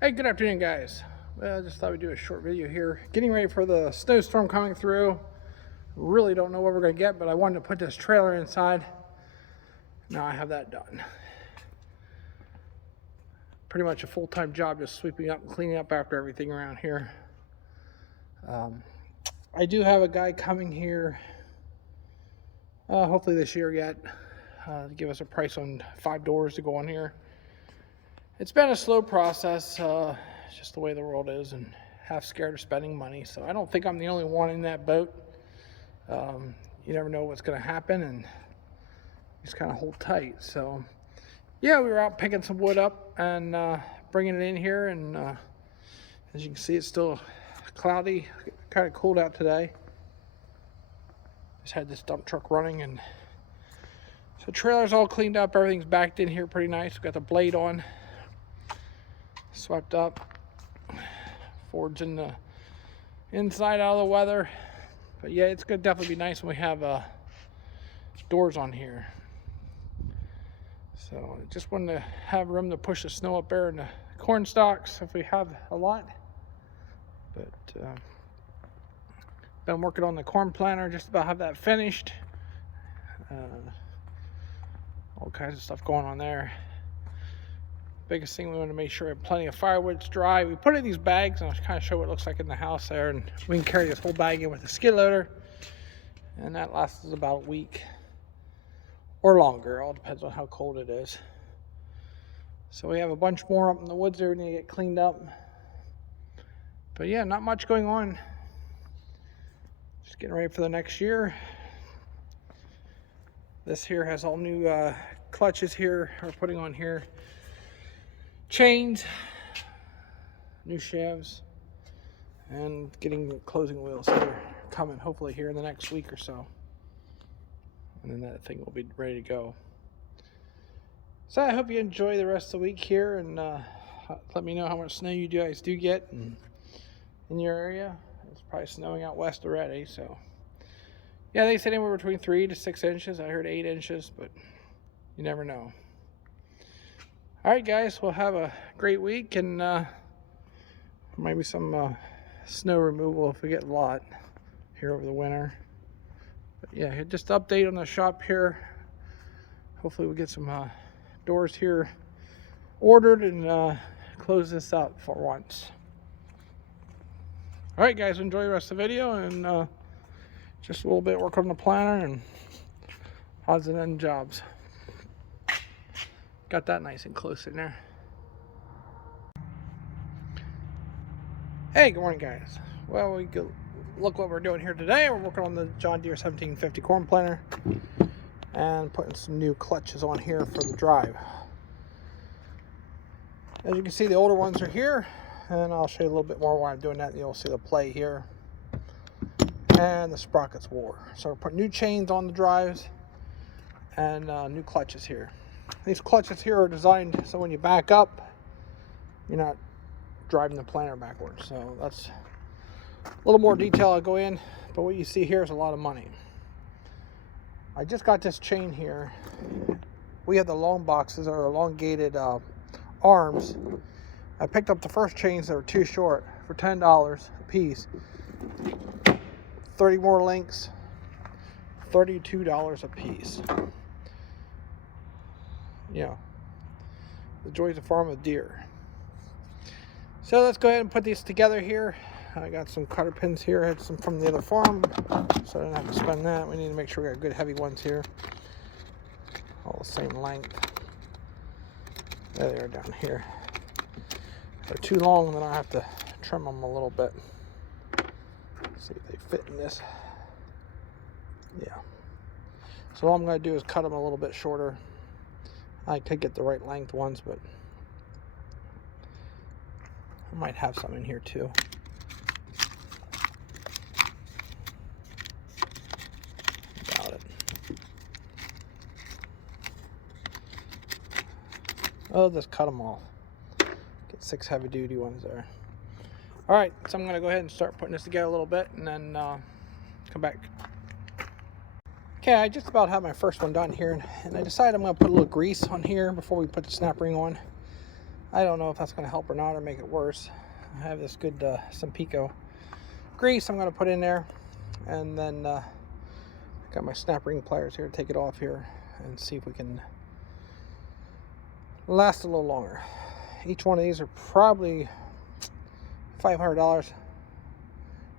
Hey, good afternoon, guys. Well, I just thought we'd do a short video here. Getting ready for the snowstorm coming through. Really don't know what we're going to get, but I wanted to put this trailer inside. Now I have that done. Pretty much a full-time job just sweeping up and cleaning up after everything around here. I do have a guy coming here, hopefully this year yet, to give us a price on 5 doors to go on here. It's been a slow process. It's just the way the world is, and half scared of spending money. So I don't think I'm the only one in that boat. You never know what's going to happen, and just kind of hold tight. So yeah, we were out picking some wood up and bringing it in here, and as you can see, it's still cloudy, kind of cooled out today. Just had this dump truck running, and so the trailer's all cleaned up. Everything's backed in here pretty nice. We got the blade on, swept up. Ford's in the inside out of the weather. But yeah, it's gonna definitely be nice when we have doors on here. So just wanted to have room to push the snow up there in the corn stalks if we have a lot. But been working on the corn planter, just about have that finished. All kinds of stuff going on there. Biggest thing, we want to make sure we have plenty of firewood. It's dry. We put it in these bags, and I'll kind of show what it looks like in the house there, and we can carry this whole bag in with a skid loader, and that lasts us about a week or longer. It all depends on how cold it is. So we have a bunch more up in the woods there we need to get cleaned up. But yeah, not much going on. Just getting ready for the next year. This here has all new clutches here we're putting on here. Chains, new shafts, and getting closing wheels here coming hopefully here in the next week or so, and then that thing will be ready to go. So I hope you enjoy the rest of the week here, and let me know how much snow you guys do get in your area. It's probably snowing out west already, so yeah, they said anywhere between 3 to 6 inches. I heard 8 inches, but you never know. All right, guys, we'll have a great week, and maybe some snow removal if we get a lot here over the winter. But yeah, just update on the shop here. Hopefully we'll get some doors here ordered and close this up for once. All right, guys, enjoy the rest of the video, and just a little bit work on the planner and odds and end jobs. Got that nice and close in there. Hey, good morning, guys. Well, we go look what we're doing here today. We're working on the John Deere 1750 corn planter and putting some new clutches on here for the drive. As you can see, the older ones are here, and I'll show you a little bit more while I'm doing that. You'll see the play here, and the sprockets wore. So we're putting new chains on the drives and new clutches here. These clutches here are designed so when you back up, you're not driving the planter backwards. So that's a little more detail I'll go in, but what you see here is a lot of money. I just got this chain here. We have the long boxes, or elongated arms. I picked up the first chains that were too short for $10 a piece. 30 more links, $32 a piece. Yeah, the joys of farming with Deere. So let's go ahead and put these together here. I got some cotter pins here. I had some from the other farm, so I didn't have to spend that. We need to make sure we got good heavy ones here, all the same length. There they are down here. If they're too long, then I have to trim them a little bit. See if they fit in this. Yeah. So all I'm going to do is cut them a little bit shorter. I could get the right length ones, but I might have some in here too. Got it. I'll just cut them off. Get 6 heavy duty ones there. All right, so I'm going to go ahead and start putting this together a little bit, and then come back. Okay, I just about have my first one done here, and I decided I'm going to put a little grease on here before we put the snap ring on. I don't know if that's going to help or not, or make it worse. I have this good some Pico grease I'm going to put in there, and then I got my snap ring pliers here to take it off here and see if we can last a little longer. Each one of these are probably $500,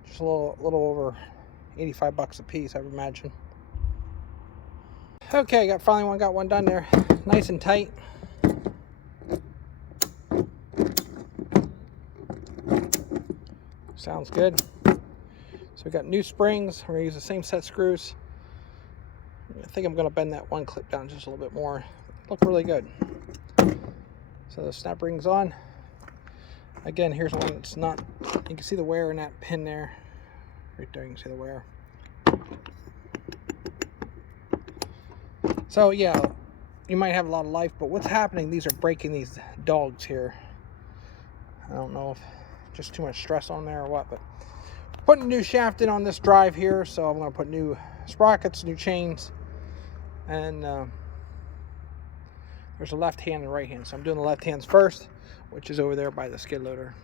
just a little over 85 bucks a piece, I would imagine. Okay, got one done there, nice and tight. Sounds good. So we got new springs. We're gonna use the same set of screws. I think I'm gonna bend that one clip down just a little bit more. Look really good. So the snap ring's on. Again, here's one that's not, you can see the wear in that pin there. Right there, you can see the wear. So yeah, you might have a lot of life, but what's happening, these are breaking these dogs here. I don't know if just too much stress on there or what, but putting a new shaft in on this drive here, so I'm going to put new sprockets, new chains, and there's a left hand and right hand, so I'm doing the left hands first, which is over there by the skid loader.